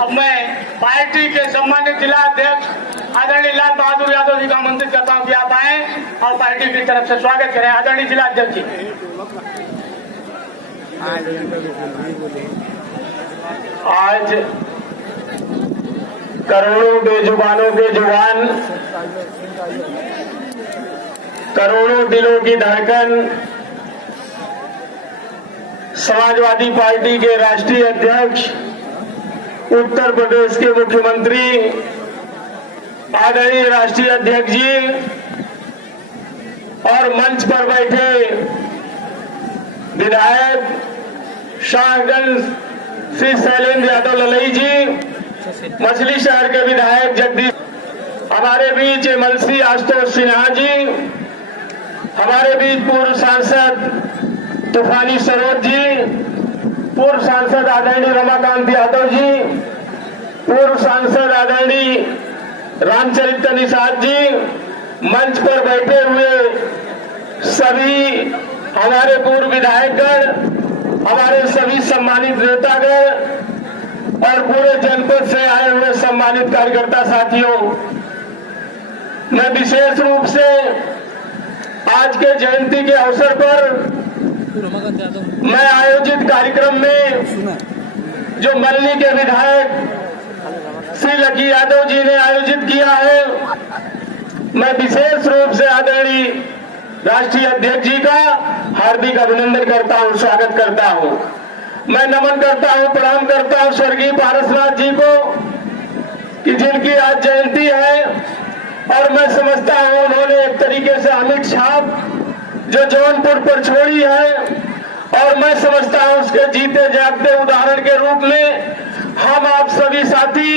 अब मैं पार्टी के सम्मानित जिला अध्यक्ष आदरणीय लाल बहादुर यादव जी का आमंत्रित करता हूं कि आप आए और पार्टी की तरफ से स्वागत करें। आदरणीय जिला अध्यक्ष जी। आज करोड़ों बेजुबानों के जुबान, करोड़ों दिलों की धड़कन, समाजवादी पार्टी के राष्ट्रीय अध्यक्ष, उत्तर प्रदेश के मुख्यमंत्री आदरणीय राष्ट्रीय अध्यक्ष जी और मंच पर बैठे विधायक शाहगंज श्री शैलेंद्र यादव ललई जी, मछली शहर के विधायक जगदीश, हमारे बीच एमएलसी आशुतोष सिन्हा जी, हमारे बीच पूर्व सांसद तूफानी सरोज जी, पूर्व सांसद आदरणीय रमाकांत यादव जी, पूर्व सांसद आदरणीय रामचरित्र निषाद जी, मंच पर बैठे हुए सभी हमारे पूर्व विधायकगण, हमारे सभी सम्मानित नेतागण और पूरे जनपद से आए हुए सम्मानित कार्यकर्ता साथियों, मैं विशेष रूप से आज के जयंती के अवसर पर मैं आयोजित कार्यक्रम में जो मल्ली के विधायक श्री लकी यादव जी ने आयोजित किया है, मैं विशेष रूप से आदरणीय राष्ट्रीय अध्यक्ष जी का हार्दिक अभिनंदन करता हूं, स्वागत करता हूं। मैं नमन करता हूं, प्रणाम करता हूं स्वर्गीय पारसनाथ जी को कि जिनकी आज जयंती है और मैं समझता हूं उन्होंने एक तरीके से अमिट छाप जो जौनपुर पर छोड़ी है और मैं समझता हूं उसके जीते जागते उदाहरण के रूप में हम आप सभी साथी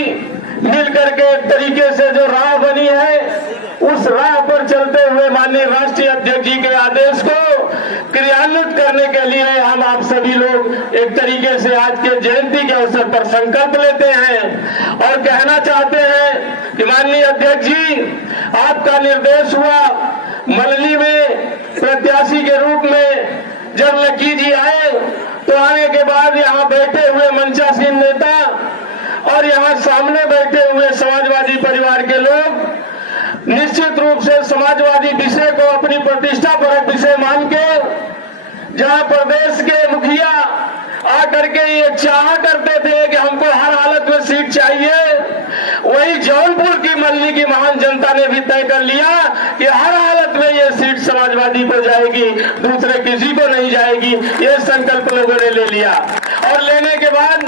मिलकर के एक तरीके से जो राह बनी है उस राह पर चलते हुए माननीय राष्ट्रीय अध्यक्ष जी के आदेश को क्रियान्वित करने के लिए हम आप सभी लोग एक तरीके से आज के जयंती के अवसर पर संकल्प लेते हैं और कहना चाहते हैं कि माननीय अध्यक्ष जी, आपका निर्देश हुआ मल्ली में प्रत्याशी के रूप में जब लकी जी आए तो आने के बाद यहाँ बैठे हुए मंचासीन नेता और यहाँ सामने बैठे हुए समाजवादी परिवार के लोग निश्चित रूप से समाजवादी विषय को अपनी प्रतिष्ठा परक विषय मान के, जहां प्रदेश के मुखिया आकर के ये चाहा करते थे कि हमको हर हालत में सीट चाहिए, वही जौनपुर की मल्ली की महान जनता ने भी तय कर लिया कि हर हालत में ये सीट समाजवादी को जाएगी, दूसरे किसी को नहीं जाएगी। ये संकल्प लोगों ने ले लिया और लेने के बाद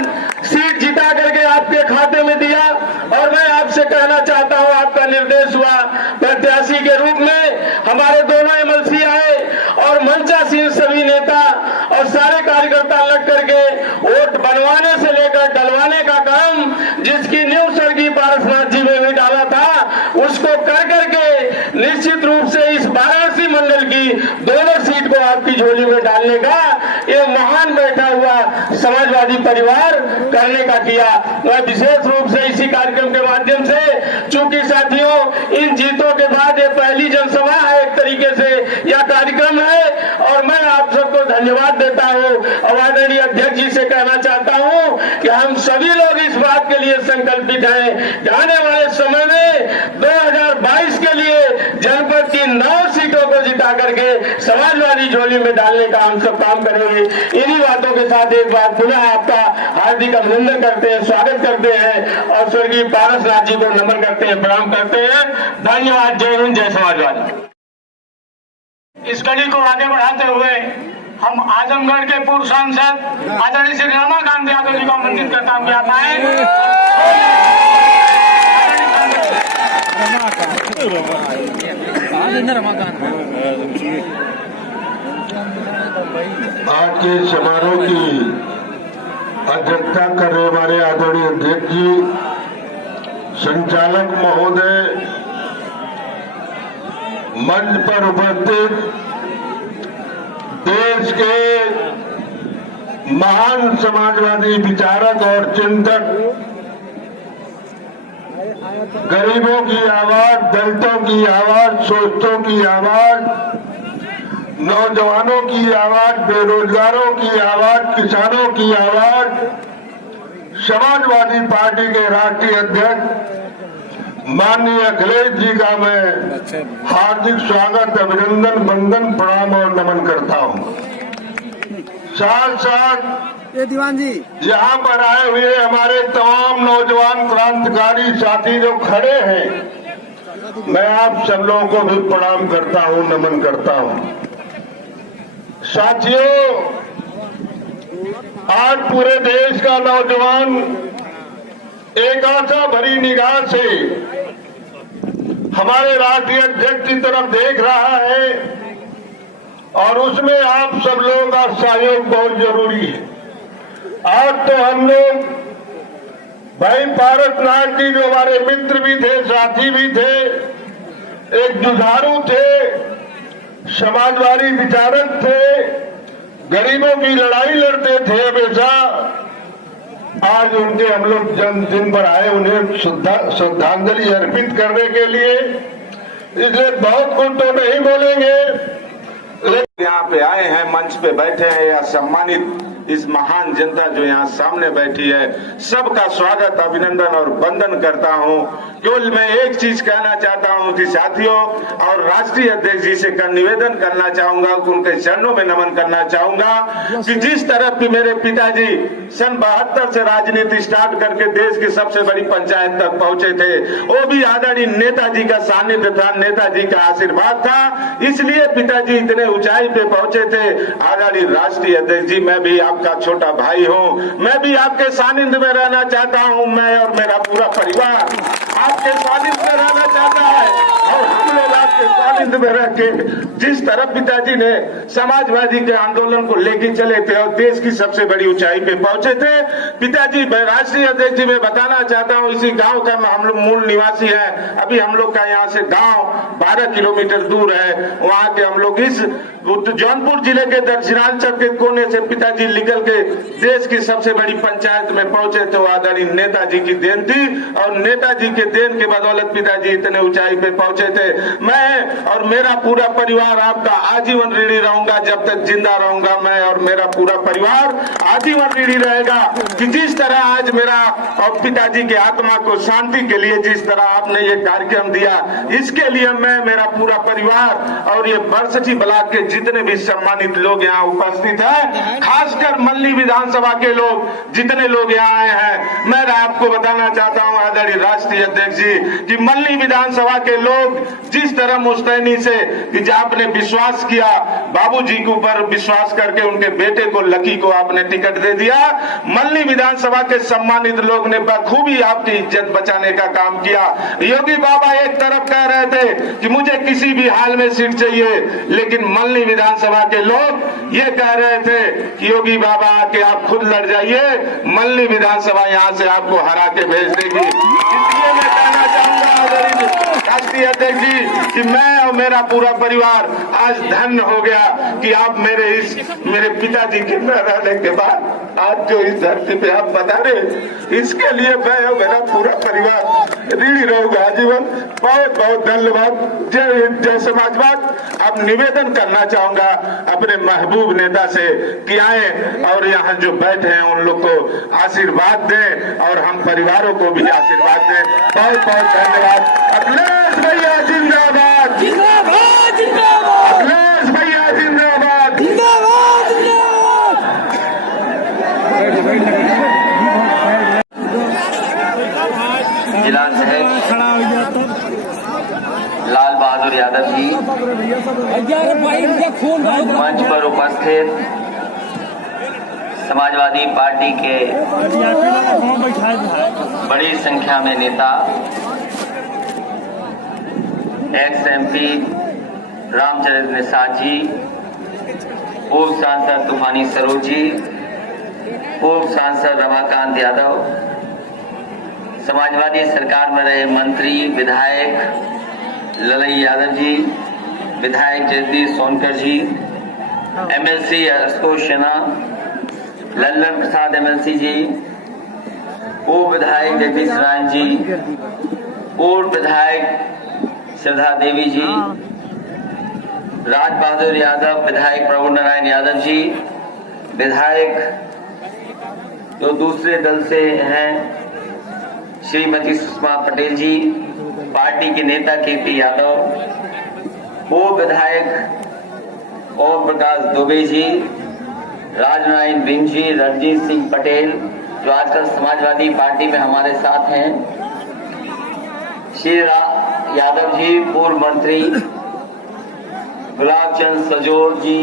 सीट जिता करके आपके खाते में दिया। और मैं आपसे कहना चाहता हूं, आपका निर्देश हुआ प्रत्याशी के रूप में हमारे दोनों एमएलसी आए और मंचासीन सभी नेता और सारे कार्यकर्ता लग करके वोट बनवाने से लेकर डलवाने का काम जिसकी नींव स्वर्गीय पारसनाथ जी ने भी डाला था उसको कर करके निश्चित रूप से इस वाराणसी मंडल की दोनों सीट को आपकी झोली में डालने का ये महान बैठा हुआ समाजवादी परिवार करने का किया। मैं विशेष रूप से इसी कार्यक्रम के माध्यम से, चूंकि साथियों इन जीतों के बाद ये पहली जनसभा है एक तरीके से यह कार्यक्रम है और मैं आप सबको धन्यवाद देता हूं और आदरणीय अध्यक्ष जी से कहना चाहता हूं कि हम सभी लोग इस बात के लिए संकल्पित हैं कि आने वाले समय में 2022 के लिए जनपद की 9 सीटों को जिता करके समाजवादी झोली में डालने का हम सब काम करेंगे। इन्हीं बातों के साथ एक बार पुनः आपका हार्दिक अभिनंदन करते हैं, स्वागत करते हैं और स्वर्गीय पारसनाथ जी को नमन करते हैं, प्रणाम करते हैं। धन्यवाद। जय हिंद, जय समाजवादी। इस कड़ी को आगे बढ़ाते हुए हम आजमगढ़ के पूर्व सांसद आदरणीय श्री रमाकांत यादव जी को आमंत्रित करता हूं कि आप आए। आज के समारोह की अध्यक्षता कर रहे हमारे आदरणीय अध्यक्ष जी, संचालक महोदय, मंच पर उपस्थित देश के महान समाजवादी विचारक और चिंतक, गरीबों की आवाज, दलितों की आवाज, शोषितों की आवाज, नौजवानों की आवाज, बेरोजगारों की आवाज, किसानों की आवाज, समाजवादी पार्टी के राष्ट्रीय अध्यक्ष माननीय अखिलेश जी का मैं हार्दिक स्वागत, अभिनंदन, वंदन, प्रणाम और नमन करता हूं। साथ साथ ये दीवान जी यहाँ पर आए हुए हमारे तमाम नौजवान क्रांतिकारी साथी जो खड़े हैं, मैं आप सब लोगों को भी प्रणाम करता हूं, नमन करता हूं। साथियों, आज पूरे देश का नौजवान एक आशा भरी निगाह से हमारे राष्ट्रीय अध्यक्ष की तरफ देख रहा है और उसमें आप सब लोगों का सहयोग बहुत जरूरी है। आज तो हम लोग भाई पारसनाथ जी जो हमारे मित्र भी थे, साथी भी थे, एक जुझारू थे, समाजवादी विचारक थे, गरीबों की लड़ाई लड़ते थे हमेशा। आज उनके हम लोग जन्मदिन पर आए उन्हें श्रद्धांजलि अर्पित करने के लिए, इसलिए बहुत कुछ तो नहीं बोलेंगे। यहाँ पे आए हैं, मंच पे बैठे हैं या सम्मानित इस महान जनता जो यहाँ सामने बैठी है, सबका स्वागत, अभिनंदन और वंदन करता हूँ। केवल मैं एक चीज कहना चाहता हूँ कि साथियों और राष्ट्रीय अध्यक्ष जी से निवेदन करना चाहूंगा, उनके चरणों में नमन करना चाहूंगा कि जिस तरफ की मेरे पिताजी सन 72 से राजनीति स्टार्ट करके देश की सबसे बड़ी पंचायत तक पहुंचे थे, वो भी आदरणीय नेताजी का सानिध्य था, नेताजी का आशीर्वाद था, इसलिए पिताजी इतने ऊंचाई पे पहुंचे थे। आदरणीय राष्ट्रीय अध्यक्ष जी, मैं भी आपका छोटा भाई हूं, मैं भी आपके सानिध्य में रहना चाहता हूं। मैं और मेरा पूरा परिवार आपके सानिध्य में रहना चाहता है और हम लोग आपके सानिध्य में रह के जिस तरफ पिताजी ने समाजवादी के आंदोलन को लेके चले थे और देश की सबसे बड़ी ऊंचाई पे पहुंचे थे, पिताजी राष्ट्रीय अध्यक्ष जी मैं बताना चाहता हूं, इसी गांव का हम लोग मूल निवासी है। अभी हम लोग का यहाँ से गांव 12 किलोमीटर दूर है। वहाँ के हम लोग इस जौनपुर जिले के दक्षिणांचल के कोने से पिताजी निकल के देश की सबसे बड़ी पंचायत में पहुंचे थे। आदरणीय नेताजी की देन थी और नेताजी के देन के बदौलत पिताजी इतने ऊंचाई पे पहुंचे थे। मैं और मेरा पूरा परिवार आपका आजीवन ऋणी रहूंगा, जब तक जिंदा रहूंगा। मैं और मेरा पूरा परिवार आजीवन ऋणी रहेगा कि जिस तरह आज मेरा और पिताजी के आत्मा को शांति के लिए जिस तरह आपने ये कार्यक्रम दिया, इसके लिए मैं, मेरा पूरा परिवार और ये बरसठी ब्लॉक के जितने भी सम्मानित लोग यहाँ उपस्थित हैं, खासकर मल्ली विधानसभा के लोग जितने लोग यहाँ आए हैं, मैं आपको बताना चाहता हूँ आदरणीय राष्ट्रीय अध्यक्ष जी कि मल्ली विधानसभा के लोग जिस तरह मुस्तैनी से कि आपने विश्वास किया, बाबूजी के ऊपर विश्वास करके उनके बेटे को, लकी को आपने टिकट दे दिया। मल्ली विधानसभा के सम्मानित लोग ने बखूबी आपकी इज्जत बचाने का काम किया। योगी बाबा एक तरफ कह रहे थे कि मुझे किसी भी हाल में सीट चाहिए, लेकिन मल्ली विधानसभा के लोग ये कह रहे थे कि योगी बाबा आके आप खुद लड़ जाइए, मल्ली विधानसभा यहाँ से आपको हरा के भेज देगी। इसलिए मैं कहना चाहूंगा राष्ट्रीय अध्यक्ष जी कि मैं और मेरा पूरा परिवार आज धन्य हो गया कि आप मेरे पिताजी के रहने के बाद आज जो इस धरती पे आप बता रहे, इसके लिए मैं और मेरा पूरा परिवार ऋणी रहूंगा आजीवन। बहुत बहुत धन्यवाद। जय हिंद, जय समाजवाद। अब निवेदन करना चाहूंगा अपने महबूब नेता से कि आए और यहाँ जो बैठे हैं उन लोग को आशीर्वाद दें और हम परिवारों को भी आशीर्वाद दें। बहुत बहुत धन्यवाद। अखिलेश भैया जिंदाबाद, जिंदाबाद जिंदाबाद, अखिलेश भैया जिंदाबाद, जिंदाबाद जिंदाबाद। जिला अध्यक्ष लाल बहादुर यादव जी, मंच पर उपस्थित समाजवादी पार्टी के बड़ी संख्या में नेता, एक्स एमपी रामचंद्र निषाद जी, पूर्व सांसद तूफानी सरोज जी, पूर्व सांसद रमाकांत यादव, समाजवादी सरकार में रहे मंत्री विधायक ललई यादव जी, विधायक जगदीश सोनकर जी, एमएलसी आशुतोष सिन्हा, लल्लन प्रसाद एमएलसी जी, पूर्व विधायक जगदीश नारायण जी, पूर्व विधायक श्रद्धा देवी जी, राज बहादुर यादव, विधायक प्रभु नारायण यादव जी, विधायक जो दूसरे दल से हैं, श्रीमती सुषमा पटेल जी, पार्टी के नेता केपी यादव, पूर्व विधायक ओम प्रकाश दुबे जी, राजनारायण बिंद जी, रणजीत सिंह पटेल जो आजकल समाजवादी पार्टी में हमारे साथ हैं, श्री यादव जी पूर्व मंत्री, गुलाब चंद सजोर जी,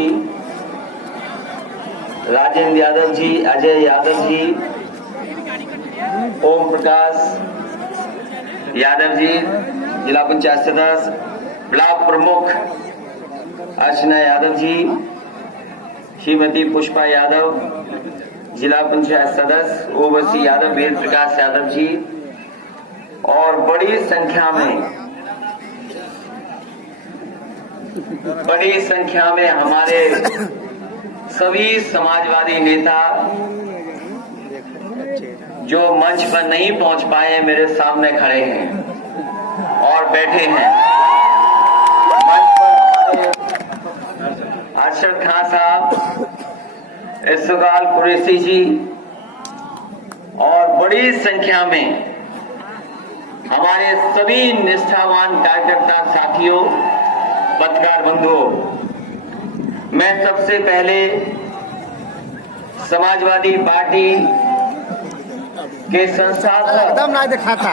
राजेंद्र यादव जी, अजय यादव जी, ओम प्रकाश यादव जी, जिला पंचायत सदस्य, ब्लॉक प्रमुख अर्चना यादव जी, श्रीमती पुष्पा यादव, जिला पंचायत सदस्य, ओवैसी यादव, वीर प्रकाश यादव जी, और बड़ी संख्या में हमारे सभी समाजवादी नेता जो मंच पर नहीं पहुंच पाए मेरे सामने खड़े हैं और बैठे हैं। मंच पर अरशद खान साहब, इस्तेकाल कुरैशी जी और बड़ी संख्या में हमारे सभी निष्ठावान कार्यकर्ता साथियों, पत्रकार बंधुओं, मैं सबसे पहले समाजवादी पार्टी के संस्थापक,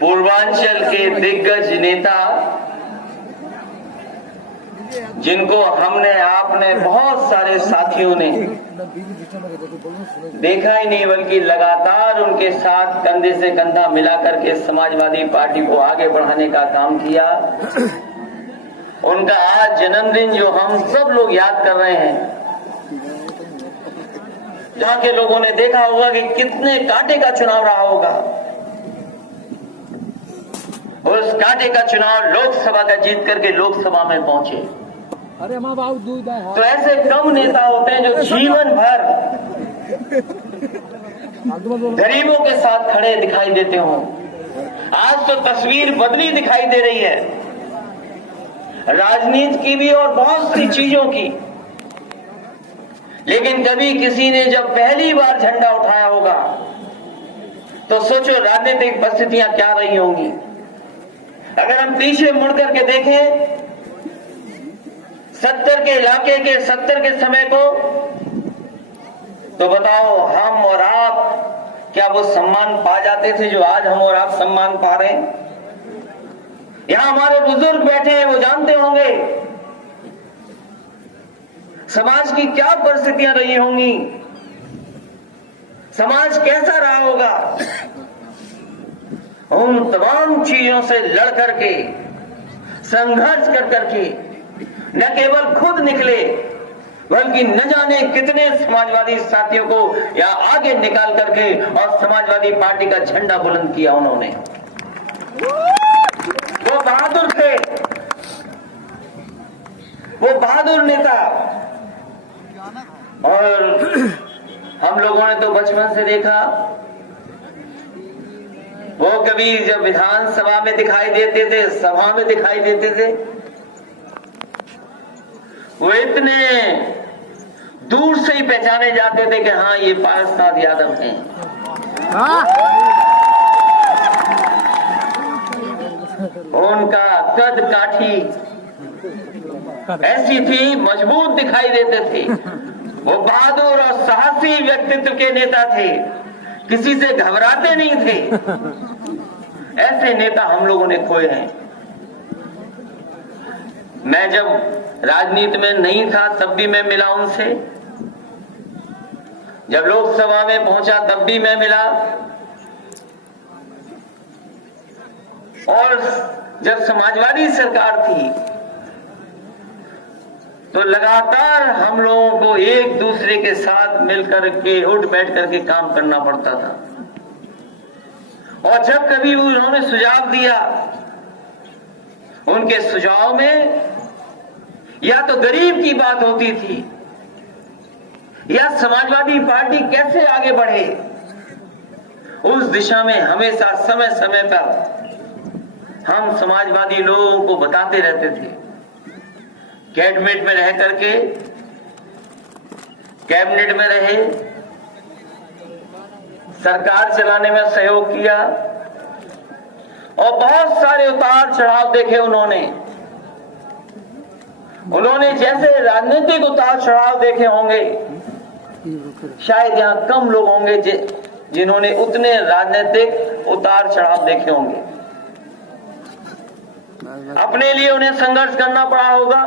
पूर्वांचल के दिग्गज नेता, जिनको आपने बहुत सारे साथियों ने देखा ही नहीं बल्कि लगातार उनके साथ कंधे से कंधा मिलाकर के समाजवादी पार्टी को आगे बढ़ाने का काम किया, उनका आज जन्मदिन जो हम सब लोग याद कर रहे हैं, जहां के लोगों ने देखा होगा कि कितने कांटे का चुनाव रहा होगा, उस कांटे का चुनाव लोकसभा का जीत करके लोकसभा में पहुंचे। तो ऐसे कम नेता होते हैं जो जीवन भर गरीबों के साथ खड़े दिखाई देते हो। आज तो तस्वीर बदली दिखाई दे रही है, राजनीति की भी और बहुत सी चीजों की, लेकिन कभी किसी ने जब पहली बार झंडा उठाया होगा तो सोचो राजनीतिक परिस्थितियां क्या रही होंगी। अगर हम पीछे मुड़ करके देखें 70 के इलाके के 70 के समय को, तो बताओ हम और आप क्या वो सम्मान पा जाते थे जो आज हम और आप सम्मान पा रहे हैं? यहां हमारे बुजुर्ग बैठे हैं, वो जानते होंगे समाज की क्या परिस्थितियां रही होंगी, समाज कैसा रहा होगा। उन तमाम चीजों से लड़ करके, संघर्ष कर करके न केवल खुद निकले बल्कि न जाने कितने समाजवादी साथियों को यहाँ आगे निकाल करके और समाजवादी पार्टी का झंडा बुलंद किया उन्होंने। वो बहादुर थे, वो बहादुर नेता। और हम लोगों ने तो बचपन से देखा, वो कभी जब विधानसभा में दिखाई देते थे, सभा में दिखाई देते थे, वो इतने दूर से ही पहचाने जाते थे कि हाँ ये पारसनाथ यादव हैं। उनका कद काठी ऐसी थी, मजबूत दिखाई देते थे। वो बहादुर और साहसी व्यक्तित्व के नेता थे, किसी से घबराते नहीं थे। ऐसे नेता हम लोगों ने खोए हैं। मैं जब राजनीति में नहीं था तब भी मैं मिला उनसे, जब लोकसभा में पहुंचा तब भी मैं मिला, और जब समाजवादी सरकार थी तो लगातार हम लोगों को एक दूसरे के साथ मिलकर के उठ बैठ करके काम करना पड़ता था। और जब कभी उन्होंने सुझाव दिया, उनके सुझाव में या तो गरीब की बात होती थी या समाजवादी पार्टी कैसे आगे बढ़े, उस दिशा में हमेशा समय समय पर हम समाजवादी लोगों को बताते रहते थे। कैबिनेट में रह करके, कैबिनेट में रहे, सरकार चलाने में सहयोग किया और बहुत सारे उतार चढ़ाव देखे उन्होंने जैसे राजनीतिक उतार चढ़ाव देखे होंगे, शायद यहां कम लोग होंगे जिन्होंने उतने राजनीतिक उतार चढ़ाव देखे होंगे। अपने लिए उन्हें संघर्ष करना पड़ा होगा,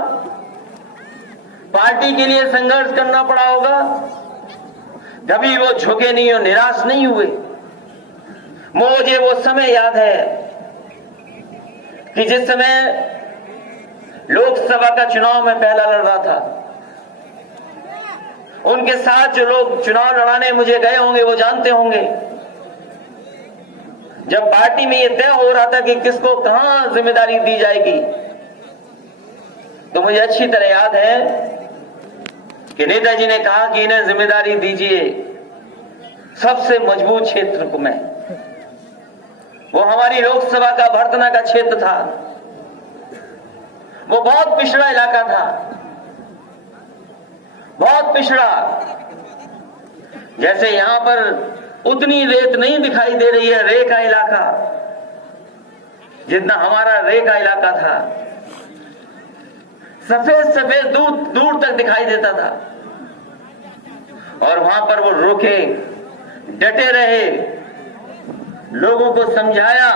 पार्टी के लिए संघर्ष करना पड़ा होगा, कभी वो झुके नहीं और निराश नहीं हुए। मुझे वो समय याद है कि जिस समय लोकसभा का चुनाव में पहला लड़ रहा था, उनके साथ जो लोग चुनाव लड़ाने मुझे गए होंगे वो जानते होंगे, जब पार्टी में ये तय हो रहा था कि किसको कहां जिम्मेदारी दी जाएगी, तो मुझे अच्छी तरह याद है कि नेताजी ने कहा कि इन्हें जिम्मेदारी दीजिए सबसे मजबूत क्षेत्र को में। वो हमारी लोकसभा का भरतना का क्षेत्र था, वो बहुत पिछड़ा इलाका था, बहुत पिछड़ा। जैसे यहां पर उतनी रेत नहीं दिखाई दे रही है, रे का इलाका, जितना हमारा रे का इलाका था, सफेद सफेद दूर दूर तक दिखाई देता था। और वहां पर वो रुके, डटे रहे, लोगों को समझाया,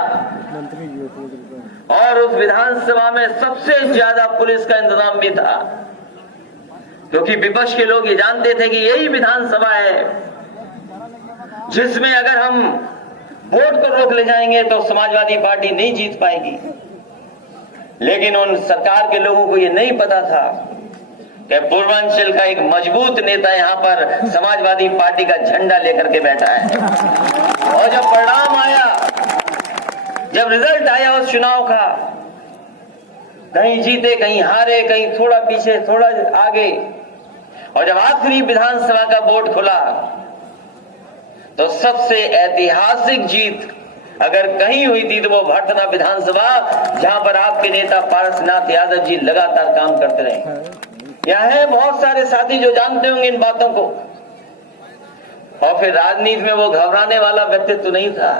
और उस विधानसभा में सबसे ज्यादा पुलिस का इंतजाम भी था, क्योंकि विपक्ष के लोग ये जानते थे कि यही विधानसभा है जिसमें अगर हम वोट को रोक ले जाएंगे तो समाजवादी पार्टी नहीं जीत पाएगी। लेकिन उन सरकार के लोगों को ये नहीं पता था कि पूर्वांचल का एक मजबूत नेता यहाँ पर समाजवादी पार्टी का झंडा लेकर के बैठा है। और जब परिणाम आया, जब रिजल्ट आया उस चुनाव का, कहीं जीते कहीं हारे, कहीं थोड़ा पीछे थोड़ा आगे, और जब आखिरी विधानसभा का वोट खुला तो सबसे ऐतिहासिक जीत अगर कहीं हुई थी तो वो भरतना विधानसभा, जहां पर आपके नेता पारसनाथ यादव जी लगातार काम करते रहे। यहाँ है बहुत सारे साथी जो जानते होंगे इन बातों को। और फिर राजनीति में वो घबराने वाला व्यक्तित्व तो नहीं था।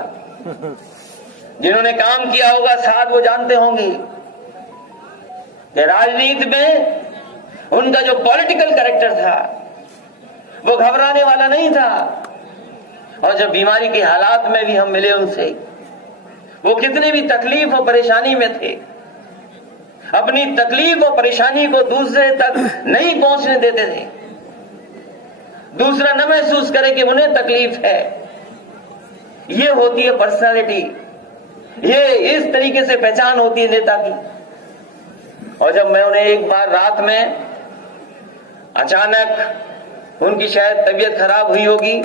जिन्होंने काम किया होगा साथ वो जानते होंगे कि राजनीति में उनका जो पॉलिटिकल कैरेक्टर था वो घबराने वाला नहीं था। और जब बीमारी के हालात में भी हम मिले उनसे, वो कितने भी तकलीफ और परेशानी में थे, अपनी तकलीफ और परेशानी को दूसरे तक नहीं पहुंचने देते थे, दूसरा न महसूस करे कि उन्हें तकलीफ है। ये होती है पर्सनालिटी, ये इस तरीके से पहचान होती है नेता की। और जब मैं उन्हें एक बार रात में अचानक उनकी शायद तबीयत खराब हुई होगी,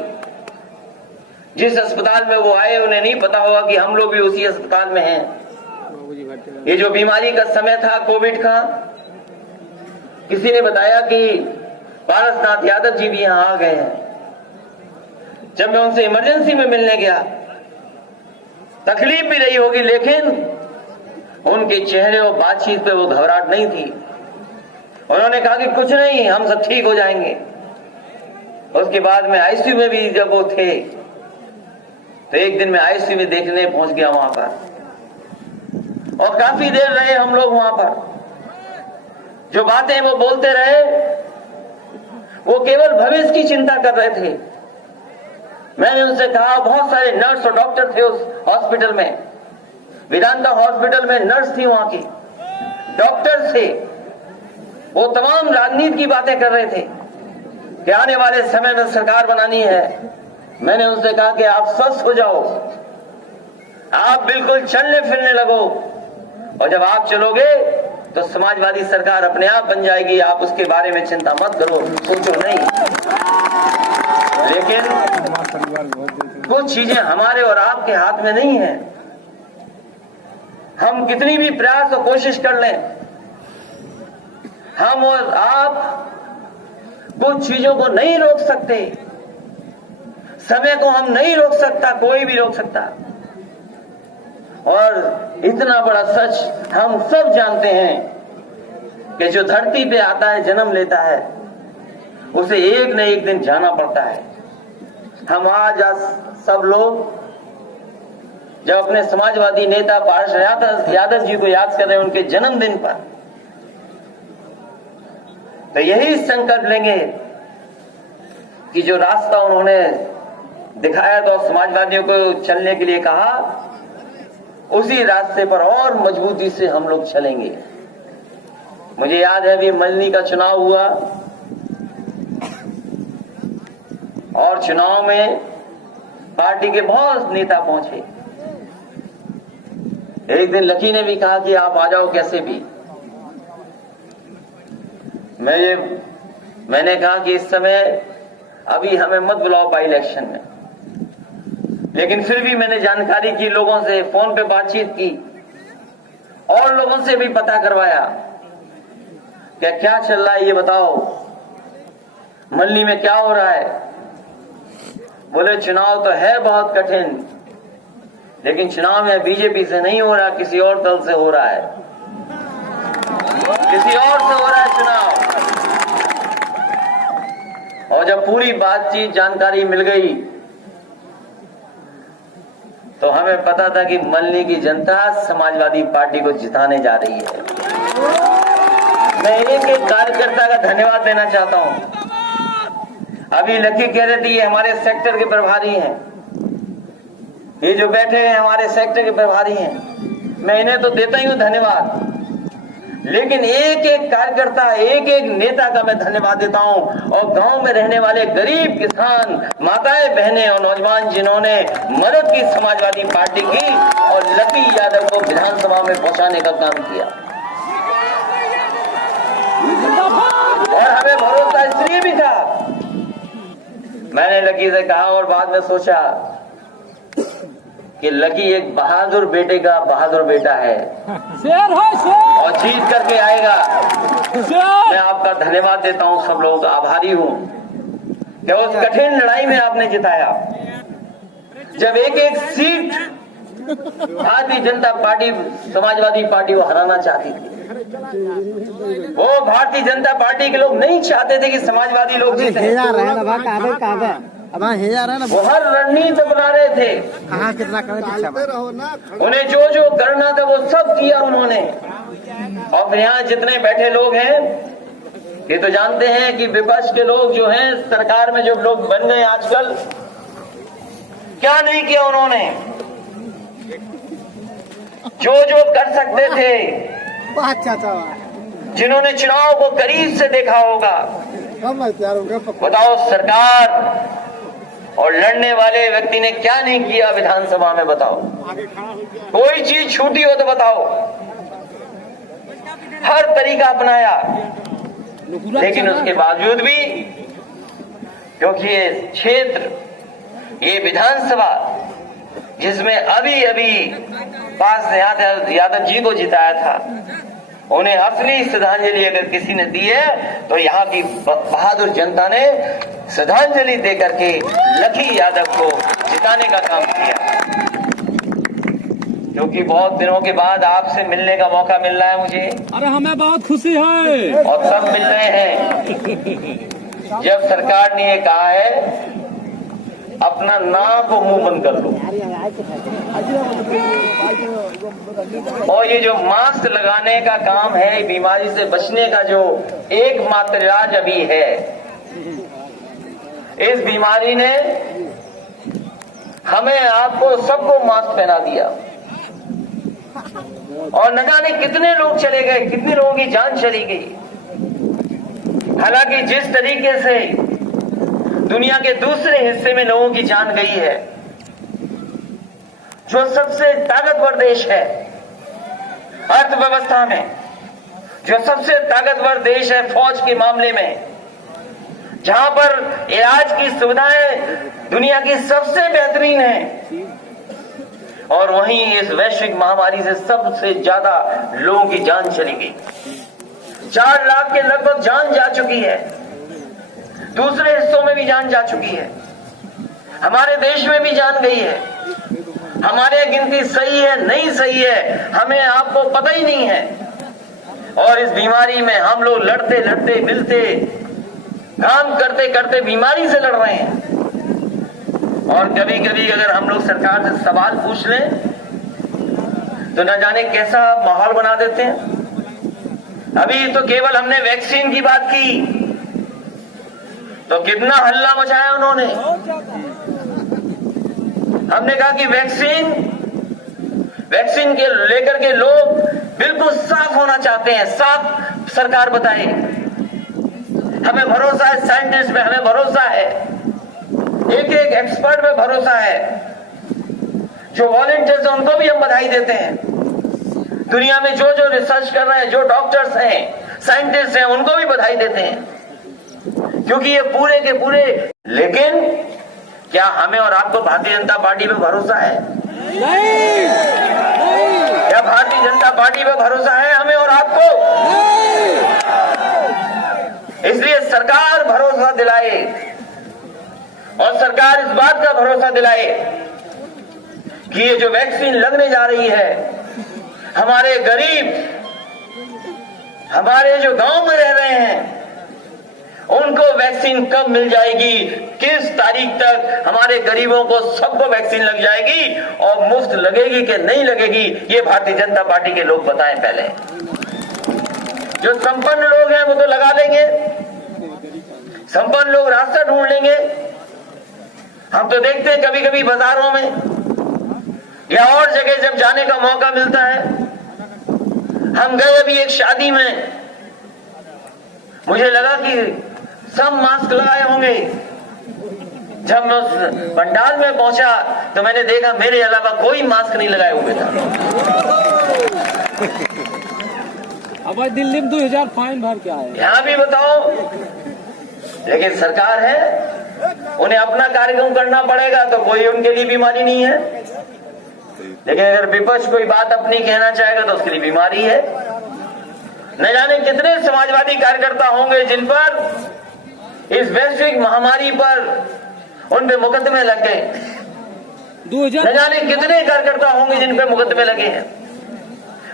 जिस अस्पताल में वो आए उन्हें नहीं पता होगा कि हम लोग भी उसी अस्पताल में हैं। ये जो बीमारी का समय था कोविड का, किसी ने बताया कि पारसनाथ यादव जी भी यहां आ गए हैं। जब मैं उनसे इमरजेंसी में मिलने गया, तकलीफ भी रही होगी, लेकिन उनके चेहरे और बातचीत पे वो घबराहट नहीं थी। उन्होंने कहा कि कुछ नहीं, हम सब ठीक हो जाएंगे। उसके बाद में आईसीयू में भी जब वो थे तो एक दिन मैं आईसीयू में देखने पहुंच गया वहां पर, और काफी देर रहे हम लोग वहां पर। जो बातें वो बोलते रहे वो केवल भविष्य की चिंता कर रहे थे। मैंने उनसे कहा, बहुत सारे नर्स और डॉक्टर थे उस हॉस्पिटल में, वेदांता हॉस्पिटल में नर्स थी, वहां की डॉक्टर थे। वो तमाम राजनीति की बातें कर रहे थे कि आने वाले समय में सरकार बनानी है। मैंने उनसे कहा कि आप स्वस्थ हो जाओ, आप बिल्कुल चलने फिरने लगो, और जब आप चलोगे तो समाजवादी सरकार अपने आप बन जाएगी, आप उसके बारे में चिंता मत करो, सोचो नहीं। लेकिन कुछ चीजें हमारे और आपके हाथ में नहीं है। हम कितनी भी प्रयास और कोशिश कर लें, हम और आप कुछ चीजों को नहीं रोक सकते। समय को हम नहीं रोक सकता, कोई भी रोक सकता। और इतना बड़ा सच हम सब जानते हैं कि जो धरती पे आता है, जन्म लेता है, उसे एक न एक दिन जाना पड़ता है। हम आज सब लोग जब अपने समाजवादी नेता पार्श यादव जी को याद कर रहे हैं उनके जन्मदिन पर, तो यही संकल्प लेंगे कि जो रास्ता उन्होंने दिखाया था और समाजवादियों को चलने के लिए कहा, उसी रास्ते पर और मजबूती से हम लोग चलेंगे। मुझे याद है अभी मल्हनी का चुनाव हुआ और चुनाव में पार्टी के बहुत नेता पहुंचे। एक दिन लकी ने भी कहा कि आप आ जाओ कैसे भी। मैंने कहा कि इस समय अभी हमें मत बुलाओ बाई इलेक्शन में, लेकिन फिर भी मैंने जानकारी की, लोगों से फोन पे बातचीत की और लोगों से भी पता करवाया क्या चल रहा है, ये बताओ मल्हनी में क्या हो रहा है। बोले चुनाव तो है बहुत कठिन, लेकिन चुनाव में बीजेपी से नहीं हो रहा, किसी और दल से हो रहा है, किसी और से हो रहा है चुनाव। और जब पूरी बातचीत जानकारी मिल गई तो हमें पता था कि मल्हनी की जनता समाजवादी पार्टी को जिताने जा रही है। मैं एक एक कार्यकर्ता का धन्यवाद देना चाहता हूं। अभी लकी कह रही थी हमारे सेक्टर के प्रभारी हैं, ये जो बैठे हैं हमारे सेक्टर के प्रभारी हैं, मैं इन्हें तो देता ही हूं धन्यवाद, लेकिन एक एक कार्यकर्ता, एक एक नेता का मैं धन्यवाद देता हूं। और गांव में रहने वाले गरीब किसान, माताएं, बहनें और नौजवान जिन्होंने मदद की समाजवादी पार्टी की और लकी यादव को विधानसभा में पहुंचाने का काम किया। और हमें भरोसा इसलिए भी था, मैंने लकी से कहा और बाद में सोचा कि लकी एक बहादुर बेटे का बहादुर बेटा है और जीत करके आएगा। मैं आपका धन्यवाद देता हूं, सब लोग आभारी हूं कि उस कठिन लड़ाई में आपने जिताया। जब एक एक seat Bharatiya Janata party Samajwadi party को हराना चाहती थी, वो भारतीय जनता पार्टी के लोग नहीं चाहते थे कि समाजवादी लोग जीते। वो हर रणनीति बना रहे थे, उन्हें जो जो करना था वो सब किया उन्होंने। और फिर यहाँ जितने बैठे लोग हैं ये तो जानते हैं कि विपक्ष के लोग जो हैं, सरकार में जो लोग बन गए आजकल, क्या नहीं किया उन्होंने। जो जो कर सकते थे, जिन्होंने चुनाव को करीब से देखा होगा, बताओ सरकार और लड़ने वाले व्यक्ति ने क्या नहीं किया विधानसभा में, बताओ। कोई चीज छूटी हो तो बताओ। हर तरीका अपनाया, लेकिन उसके बावजूद भी, क्योंकि ये क्षेत्र, ये विधानसभा जिसमें अभी अभी पार्श यादव जी को जिताया था, उन्हें असली श्रद्धांजलि अगर किसी ने दी है तो यहाँ की बहादुर जनता ने श्रद्धांजलि देकर के लकी यादव को जिताने का काम किया। क्योंकि बहुत दिनों के बाद आपसे मिलने का मौका मिल रहा है मुझे। अरे हमें बहुत खुशी है। और सब मिल रहे हैं। जब सरकार ने ये कहा है अपना नाक और मुंह बंद कर लो, और ये जो मास्क लगाने का काम है, बीमारी से बचने का जो एकमात्र इलाज अभी है, इस बीमारी ने हमें आपको सबको मास्क पहना दिया और न जाने कितने लोग चले गए, कितने लोगों की जान चली गई। हालांकि जिस तरीके से दुनिया के दूसरे हिस्से में लोगों की जान गई है, जो सबसे ताकतवर देश है अर्थव्यवस्था में, जो सबसे ताकतवर देश है फौज के मामले में, जहां पर इलाज की सुविधाएं दुनिया की सबसे बेहतरीन है, और वहीं इस वैश्विक महामारी से सबसे ज्यादा लोगों की जान चली गई। 4 लाख के लगभग जान जा चुकी है, दूसरे हिस्सों में भी जान जा चुकी है, हमारे देश में भी जान गई है। हमारे गिनती सही है नहीं सही है हमें आपको पता ही नहीं है। और इस बीमारी में हम लोग लड़ते लड़ते मिलते काम करते करते बीमारी से लड़ रहे हैं। और कभी कभी अगर हम लोग सरकार से सवाल पूछ लें तो न जाने कैसा माहौल बना देते हैं। अभी तो केवल हमने वैक्सीन की बात की तो कितना हल्ला मचाया उन्होंने। हमने कहा कि वैक्सीन के लेकर के लोग बिल्कुल साफ होना चाहते हैं, साफ सरकार बताए। हमें भरोसा है साइंटिस्ट में, हमें भरोसा है, एक एक एक्सपर्ट में भरोसा है। जो वॉलंटियर्स हैं उनको भी हम बधाई देते हैं। दुनिया में जो जो रिसर्च कर रहे हैं, जो डॉक्टर्स हैं, साइंटिस्ट हैं, उनको भी बधाई देते हैं, क्योंकि ये पूरे के पूरे। लेकिन क्या हमें और आपको भारतीय जनता पार्टी पे भरोसा है? नहीं, क्या भारतीय जनता पार्टी पे भरोसा है हमें और आपको? इसलिए सरकार भरोसा दिलाए और सरकार इस बात का भरोसा दिलाए कि ये जो वैक्सीन लगने जा रही है, हमारे गरीब, हमारे जो गांव में रह रहे हैं, उनको वैक्सीन कब मिल जाएगी, किस तारीख तक हमारे गरीबों को सबको वैक्सीन लग जाएगी और मुफ्त लगेगी कि नहीं लगेगी, ये भारतीय जनता पार्टी के लोग बताएं पहले। जो संपन्न लोग हैं वो तो लगा लेंगे, संपन्न लोग रास्ता ढूंढ लेंगे। हम तो देखते हैं कभी कभी बाजारों में या और जगह जब जाने का मौका मिलता है। हम गए अभी एक शादी में, मुझे लगा कि सब मास्क लगाए होंगे। जब मैं उस पंडाल में पहुंचा तो मैंने देखा मेरे अलावा कोई मास्क नहीं लगाए हुए था। अब दिल्ली में 2000 फाइन भर क्या है? यहां भी बताओ। लेकिन सरकार है, उन्हें अपना कार्यक्रम करना पड़ेगा, तो कोई उनके लिए बीमारी नहीं है। लेकिन अगर विपक्ष कोई बात अपनी कहना चाहेगा तो उसके लिए बीमारी है। न जाने कितने समाजवादी कार्यकर्ता होंगे जिन पर इस वैश्विक महामारी पर उन पे मुकदमे लग गए। न जाने कितने कार्यकर्ता होंगे जिन पे मुकदमे लगे हैं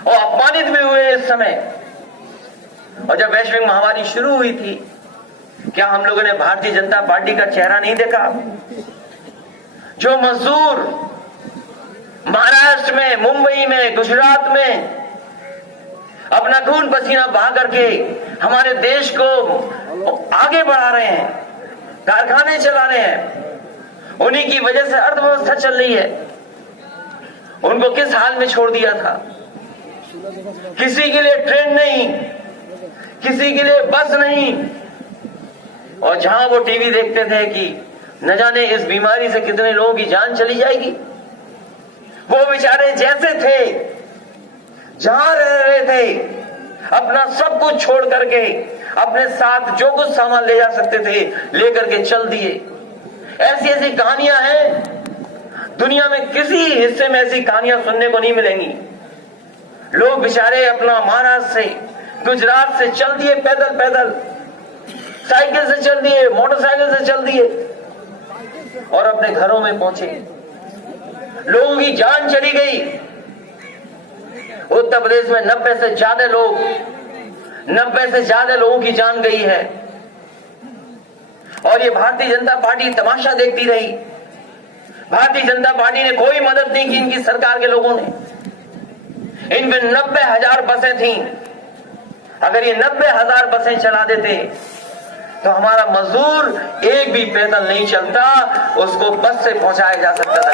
और अपमानित भी हुए इस समय। और जब वैश्विक महामारी शुरू हुई थी, क्या हम लोगों ने भारतीय जनता पार्टी का चेहरा नहीं देखा? जो मजदूर महाराष्ट्र में, मुंबई में, गुजरात में अपना खून पसीना बहा करके हमारे देश को आगे बढ़ा रहे हैं, कारखाने चला रहे हैं, उन्हीं की वजह से अर्थव्यवस्था चल रही है, उनको किस हाल में छोड़ दिया था? किसी के लिए ट्रेन नहीं, किसी के लिए बस नहीं। और जहां वो टीवी देखते थे कि न जाने इस बीमारी से कितने लोगों की जान चली जाएगी, वो बेचारे जैसे थे, जहां रह रहे थे, अपना सब कुछ छोड़ करके अपने साथ जो कुछ सामान ले जा सकते थे लेकर के चल दिए। ऐसी ऐसी कहानियां हैं, दुनिया में किसी हिस्से में ऐसी कहानियां सुनने को नहीं मिलेंगी। लोग बेचारे अपना महाराष्ट्र से, गुजरात से चल दिए, पैदल पैदल, साइकिल से चल दिए, मोटरसाइकिल से चल दिए और अपने घरों में पहुंचे। लोगों की जान चली गई। उत्तर प्रदेश में 90 से ज्यादा लोगों की जान गई है। और ये भारतीय जनता पार्टी तमाशा देखती रही। भारतीय जनता पार्टी ने कोई मदद नहीं की इनकी सरकार के लोगों ने। इनमें 90,000 बसें थीं। अगर ये 90,000 बसें चला देते तो हमारा मजदूर एक भी पैदल नहीं चलता, उसको बस से पहुंचाया जा सकता था।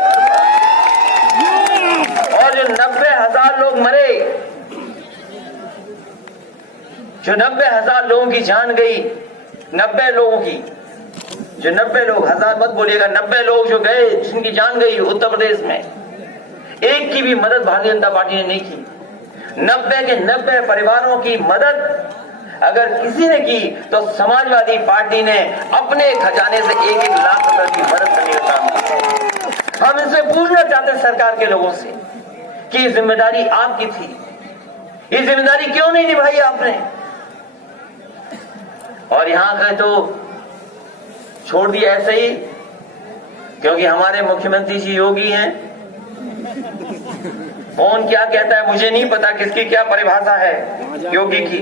और जो 90,000 लोग मरे, जो 90,000 लोगों की जान गई, 90 लोगों की, जो 90 लोग, हजार मत बोलिएगा, 90 लोग जो गए, जिनकी जान गई उत्तर प्रदेश में, एक की भी मदद भारतीय जनता पार्टी ने नहीं की। 90 के 90 परिवारों की मदद अगर किसी ने की तो समाजवादी पार्टी ने अपने खजाने से 1-1 लाख रुपए की मदद करने का काम किया। हम इससे पूछना चाहते हैं सरकार के लोगों से कि ये जिम्मेदारी आपकी थी, ये जिम्मेदारी क्यों नहीं निभाई आपने? और यहां का तो छोड़ दिया ऐसे ही क्योंकि हमारे मुख्यमंत्री जी योगी हैं। कौन क्या कहता है मुझे नहीं पता, किसकी क्या परिभाषा है योगी की,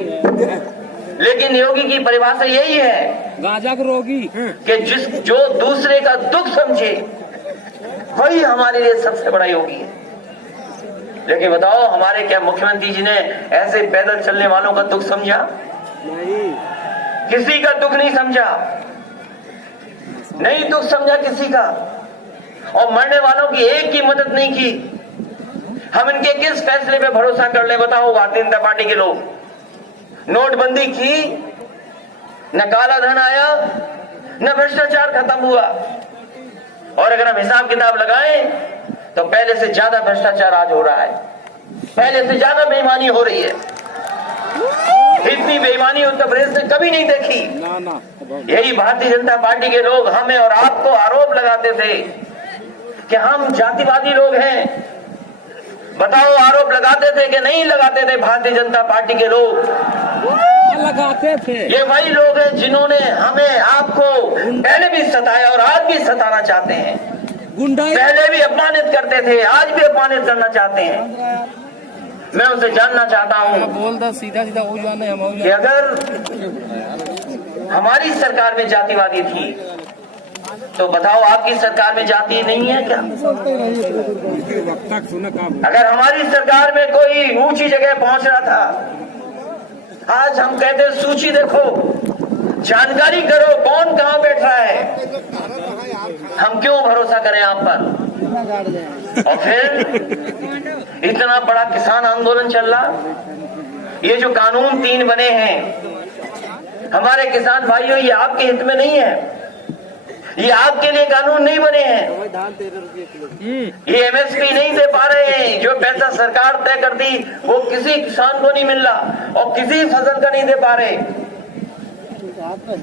लेकिन योगी की परिभाषा यही है गांजा रोगी कि जो दूसरे का दुख समझे वही हमारे लिए सबसे बड़ा योगी है। लेकिन बताओ, हमारे क्या मुख्यमंत्री जी ने ऐसे पैदल चलने वालों का दुख समझा? किसी का दुख नहीं समझा, नहीं दुख समझा किसी का। और मरने वालों की एक की मदद नहीं की। हम इनके किस फैसले पे भरोसा कर ले? बताओ भारतीय जनता पार्टी के लोग। नोटबंदी की, न काला धन आया, न भ्रष्टाचार खत्म हुआ। और अगर हम हिसाब किताब लगाएं तो पहले से ज्यादा भ्रष्टाचार आज हो रहा है, पहले से ज्यादा बेईमानी हो रही है। इतनी बेईमानी उत्तर प्रदेश ने कभी नहीं देखी। यही भारतीय जनता पार्टी के लोग हमें और आपको आरोप लगाते थे कि हम जातिवादी लोग हैं। बताओ, आरोप लगाते थे कि नहीं लगाते थे? भारतीय जनता पार्टी के लोग लगाते थे। ये वही लोग हैं जिन्होंने हमें आपको पहले भी सताया और आज भी सताना चाहते हैं। पहले भी अपमानित करते थे, आज भी अपमानित करना चाहते हैं। मैं उनसे जानना चाहता हूँ बोल सीधा सीधा हो जाने कि अगर हमारी सरकार में जातिवादी थी तो बताओ, आपकी सरकार में जाति नहीं है क्या? अगर हमारी सरकार में कोई ऊंची जगह पहुंच रहा था, आज हम कहते सूची देखो, जानकारी करो कौन कहां बैठ रहा है। हम क्यों भरोसा करें आप पर? और फिर इतना बड़ा किसान आंदोलन चल रहा। ये जो कानून 3 बने हैं हमारे किसान भाइयों, ये आपके हित में नहीं है। ये आपके लिए कानून नहीं बने हैं। ये एमएसपी नहीं दे पा रहे हैं। जो पैसा सरकार तय कर दी वो किसी किसान को नहीं मिल रहा और किसी फसल का नहीं दे पा रहे।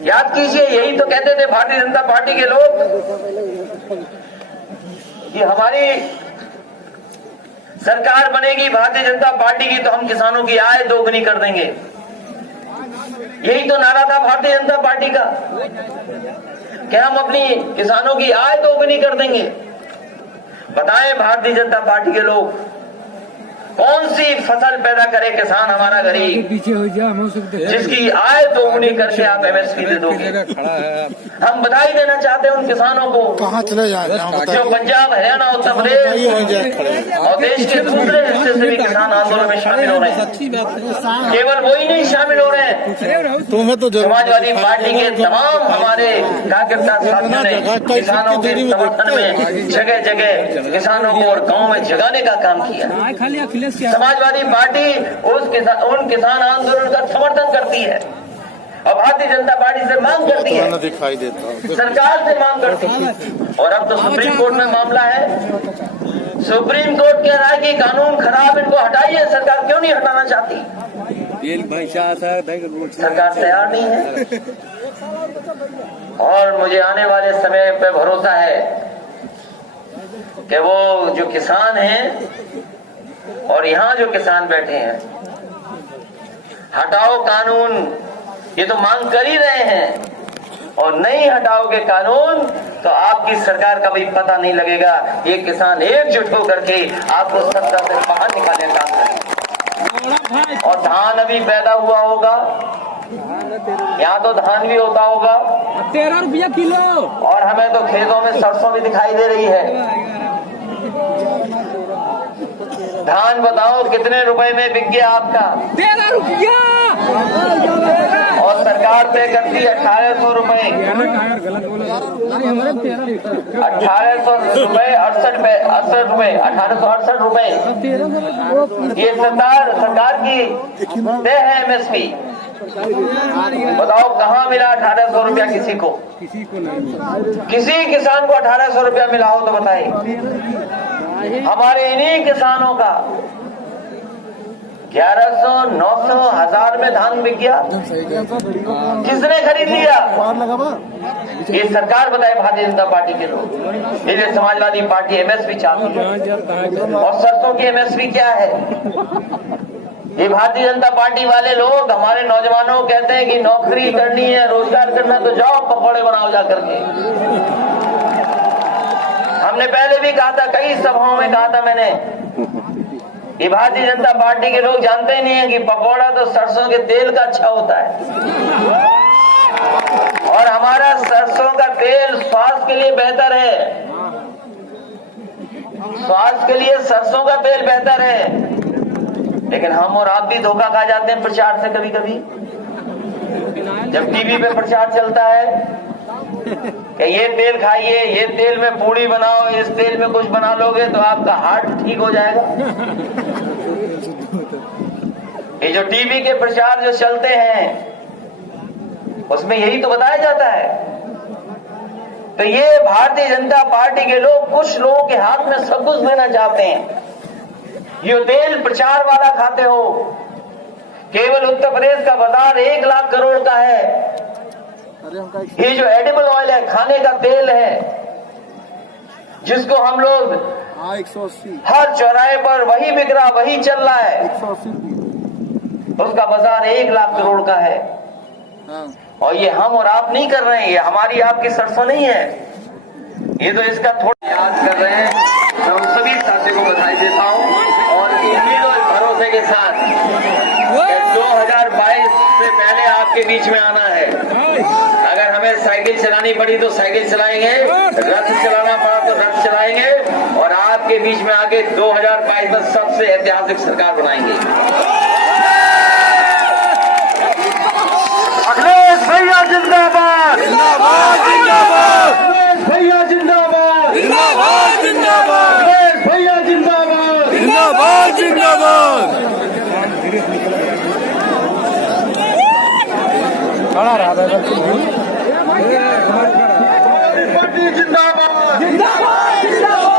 याद कीजिए, यही तो कहते थे भारतीय जनता पार्टी के लोग कि हमारी सरकार बनेगी भारतीय जनता पार्टी की तो हम किसानों की आय दोगुनी कर देंगे। यही तो नारा था भारतीय जनता पार्टी का कि हम अपनी किसानों की आय दोगुनी कर देंगे। बताएं भारतीय जनता पार्टी के लोग, कौन सी फसल पैदा करे किसान हमारा गरीब, जिसकी आय दोगुनी करके आप एमएसपी दे दोगे? हम बधाई देना चाहते हैं उन किसानों को कहाँ चले जा रहे हैं जो पंजाब, हरियाणा, उत्तर प्रदेश और देश के दूसरे हिस्से से भी किसान आंदोलन में शामिल हो रहे हैं। केवल वही नहीं शामिल हो रहे हैं, तुम्हें तो समाजवादी पार्टी के तमाम हमारे कार्यकर्ता साथियों ने किसानों के समर्थन में जगह जगह किसानों को और गाँव में जगाने का काम किया। समाजवादी पार्टी उन किसान आंदोलन का समर्थन करती है और भारतीय जनता पार्टी से मांग करती है, दिखाई देता सरकार से मांग करती है। और अब तो सुप्रीम कोर्ट में मामला है। सुप्रीम कोर्ट कह रहा है कि कानून खराब, इनको हटाइए। सरकार क्यों नहीं हटाना चाहती? सरकार तैयार नहीं है। और मुझे आने वाले समय पे भरोसा है कि वो जो किसान हैं और यहाँ जो किसान बैठे हैं, हटाओ कानून, ये तो मांग कर ही रहे हैं। और नहीं हटाओगे कानून तो आपकी सरकार का भी पता नहीं लगेगा। ये किसान एकजुट होकर के आपको सत्ता से बाहर निकालने का काम करें। और धान अभी पैदा हुआ होगा, यहाँ तो धान भी होता होगा 13 रुपया किलो, और हमें तो खेतों में सरसों भी दिखाई दे रही है। धान बताओ कितने रुपए में बिक गया आपका? 13 रुपया। और सरकार तय करती 1800 रुपए, 1800 रुपए 68 रुपए 1868 रुपए। ये सरकार की तय है एमएसपी। बताओ कहाँ मिला 1800 रुपया किसी को? किसी किसान को 1800 रुपया मिला हो तो बताइए। हमारे इन्हीं किसानों का 1100, 900, 1000 में धान बिक गया। किसने खरीद लिया? ये सरकार बताए भारतीय जनता पार्टी के लोग। इसलिए समाजवादी पार्टी एमएसपी चाहती है। और सरसों की एमएसपी क्या है? ये भारतीय जनता पार्टी वाले लोग हमारे नौजवानों को कहते हैं कि नौकरी करनी है, रोजगार करना, तो जाओ पकौड़े बनाओ जा करके। हमने पहले भी कहा था, कई सभाओं में कहा था मैंने, ये भारतीय जनता पार्टी के लोग जानते ही नहीं है कि पकौड़ा तो सरसों के तेल का अच्छा होता है। और हमारा सरसों का तेल स्वास्थ्य के लिए बेहतर है। स्वास्थ्य के लिए सरसों का तेल बेहतर है, लेकिन हम और आप भी धोखा खा जाते हैं प्रचार से कभी कभी। जब टीवी पे प्रचार चलता है कि ये तेल खाइए, ये तेल में पूड़ी बनाओ, इस तेल में कुछ बना लोगे तो आपका हार्ट ठीक हो जाएगा। ये जो टीवी के प्रचार जो चलते हैं उसमें यही तो बताया जाता है। तो ये भारतीय जनता पार्टी के लोग कुछ लोगों के हाथ में सब कुछ देना चाहते हैं। ये तेल प्रचार वाला खाते हो, केवल उत्तर प्रदेश का बाजार 1 लाख करोड़ का है। ये जो एडिबल ऑयल है, खाने का तेल है, जिसको हम लोग 180 हर चौराहे पर वही बिक रहा, वही चल रहा है, 180 उसका बाजार 1 लाख करोड़ का है। हाँ। और ये हम और आप नहीं कर रहे हैं, ये हमारी आपकी सरसों नहीं है, ये तो इसका थोड़ा याद कर रहे हैं। मैं उन सभी साथियों को बधाई देता हूँ और उम्मीद और भरोसे के साथ 2022 से पहले आपके बीच में आना है। अगर हमें साइकिल चलानी पड़ी तो साइकिल चलाएंगे, रथ चलाना पड़ा तो रथ चलाएंगे और आपके बीच में आके 2022 में सबसे ऐतिहासिक सरकार बनाएंगे। अखिलेश भैया जिंदाबाद, जिंदाबाद जिंदाबाद अखिलेश भैया जिंदाबाद, जिंदाबाद जिंदाबाद अखिलेश भैया जिंदाबाद। जिंदाबाद जिंदाबाद। खड़ा रहा पार्टी जिंदाबाद, जिंदाबाद जिंदाबाद।